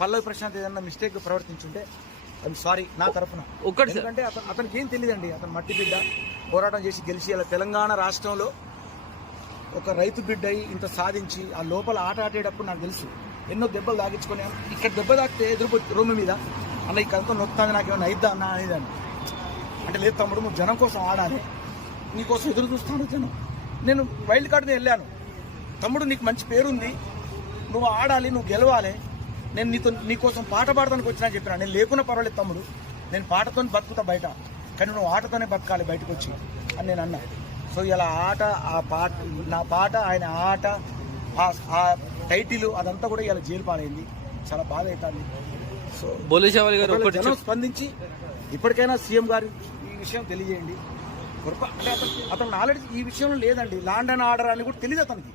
పల్లవి ప్రశాంత్ ఏదన్నా mistake ప్రవర్తించుంటే I'm sorry నా తరఫున. ఎందుకంటే అతనికి ఏం తెలియదండి. అతను మట్టి బిడ్డ పోరాటం చేసి గెలిచి అలా తెలంగాణ రాష్ట్రంలో ఒక రైతు బిడ్డ అయి ఇంత సాధించి ఆ లోపల ఆట ఆడేటప్పుడు నాకు తెలుసు ఎన్నో దెబ్బలు తాగించుకొని ఇక్కడ దెబ్బ తాకితే ఎదురు రూమ్ మీద అన్న ఈ కనుక నొత్తాది నాకు ఏమైనా అయిద్దా అన్న అనేదాన్ని. అంటే లేదు తమ్ముడు నువ్వు జనం కోసం ఆడాలి, నీకోసం ఎదురు చూస్తాను జనం. నేను వైల్డ్ కార్డ్ మీద వెళ్ళాను, తమ్ముడు నీకు మంచి పేరుంది, నువ్వు ఆడాలి, నువ్వు గెలవాలి, నేను నీకోసం పాట పాడటానికి వచ్చినా చెప్పినా. నేను లేకున్నా పర్వాలేదు తమ్ముడు, నేను పాటతో బతుకుతా బయట, కానీ నువ్వు ఆటతోనే బతకాలి బయటకు వచ్చి అని నేను అన్నా. సో ఇలా ఆట, ఆ పాట, నా పాట, ఆయన ఆట, ఆ టైటిల్ అదంతా కూడా ఇలా జైలు పాలైంది. చాలా బాధ అవుతుంది. సో జనం స్పందించి ఇప్పటికైనా సీఎం గారు ఈ విషయం తెలియజేయండి. అంటే అతను నాలెడ్జ్ ఈ విషయంలో లేదండి. ల్యాండ్ అండ్ ఆర్డర్ అని కూడా తెలియదు అతనికి.